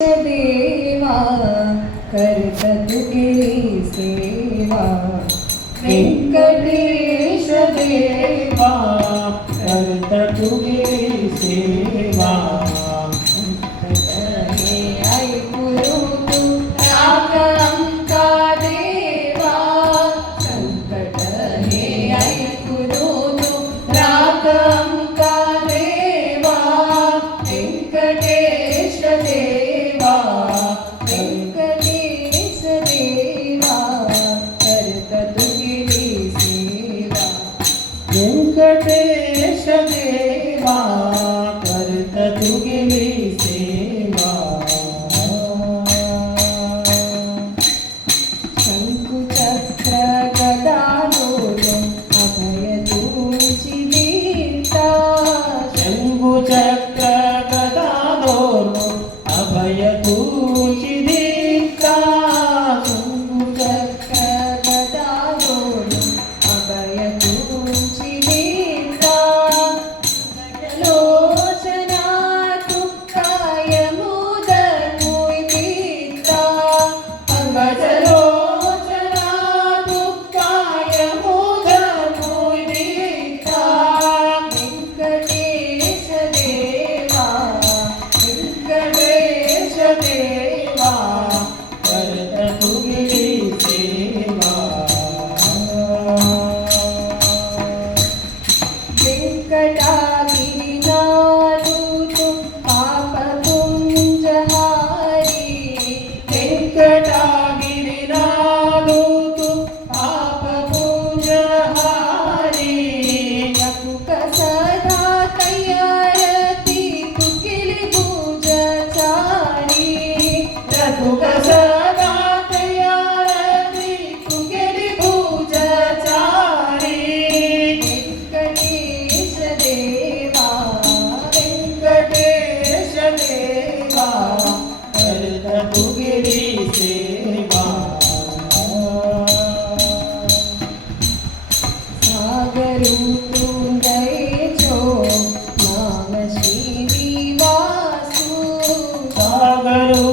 देवा करत तुझी सेवा वेंकटेश देवा करत तुझी सेवा ऐकुनु तू रागंका देवा संकट हे ऐकुनु तू रागंका देवा वेंकटेश देवा वेंकटेश देवा करत तुझी सेवा वेंकटेश देवा करत तुझी सेवा शंकु चक्र गदालोलो अभय तुझी दीता शंभु चक्र गदाधरो अभय तुझी दीप्ता शंकु चक्र गदालोलो अभय तुझी दीता लोचना तुक्काय मुदमुई दीता अंगजलोचना दुःखाय मुदमुई दीप्ता वेंकटेश देवा वेंकटेश देवा करत तुझी सेवा वेंकटागिरिनाथु पापपुंजहारी वेंकटागिरिनाथु पापपूजहारी यकुक सदा तयारती तुकिली पूजचारी रघुक सदा तयारती तुझी पूजचारी वेंकटेश देवा वेंकटेश देवा करत तुझी सेवा सागरू तुंदयचो नाम श्री वासु सागरो